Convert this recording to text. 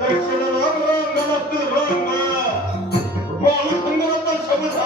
दर्शन राम राम नमस्त राम बाळू सुंदराचा शब्द